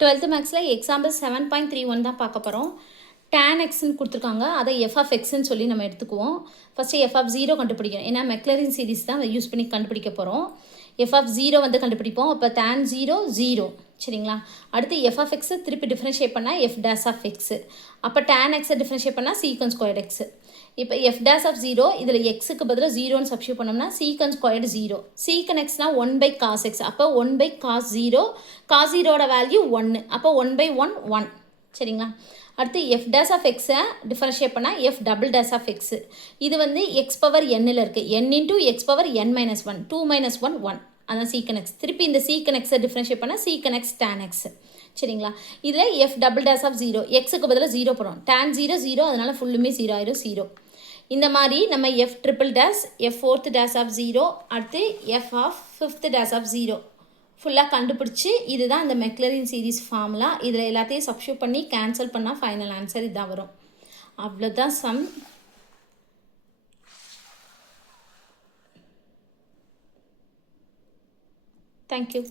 12th மேக்ஸில் example 7.31 தான் பார்க்க போகிறோம். tan xன்னு கொடுத்துருக்காங்க, அதை f of xன்னு சொல்லி நம்ம எடுத்துக்குவோம். ஃபஸ்ட்டு f of 0 கண்டுபிடிக்கணும், ஏன்னா மெக்லரின் சீரிஸ் தான் யூஸ் பண்ணி கண்டுபிடிக்க போகிறோம். f of 0 வந்து கண்டுபிடிப்போம். அப்போ tan 0 0, சரிங்களா? அடுத்து f of x திருப்பி டிஃப்ரென்ஷியேட் பண்ணால் f dash of x. அப்போ tan x டிஃப்ரென்ஷியேட் பண்ணால் secant squared x. இப்போ f dash of 0 இதில் xக்கு பதிலாக 0ன்னு சப்ஸ்டியூட் பண்ணோம்னா secant squared 0. secant xனா 1 by cos x. அப்போ 1 by cos 0, cos 0ஓட வேல்யூ 1. அப்போ 1 by 1 1, சரிங்களா? அடுத்து f dash of x differentiate பண்ணால் f double dash of x. இது வந்து x பவர் nல் இருக்குது, n into x power n minus 1, 2 minus 1 1, அதான் secant x. திருப்பி இந்த secant x டிஃபரன்ஷியேட் பண்ணால் secant x tan x, சரிங்களா? இதில் f double dash of 0, xக்கு பதிலாக 0 போகிறோம், tan 0 0, அதனால் ஃபுல்லுமே 0 ஆயிரும், 0. இந்த மாதிரி நம்ம f triple dash, f fourth dash of 0, அடுத்து f of fifth dash of 0 ஃபுல்லாக கண்டுபிடிச்சி, இதுதான் இந்த மெக்லரின் சீரிஸ் ஃபார்முலா. இதில் எல்லாத்தையும் சப்ஸ்டியூட் பண்ணி கேன்சல் பண்ணால் ஃபைனல் ஆன்சர் இதான் வரும். அவ்வளோதான் சம். தேங்க்யூ.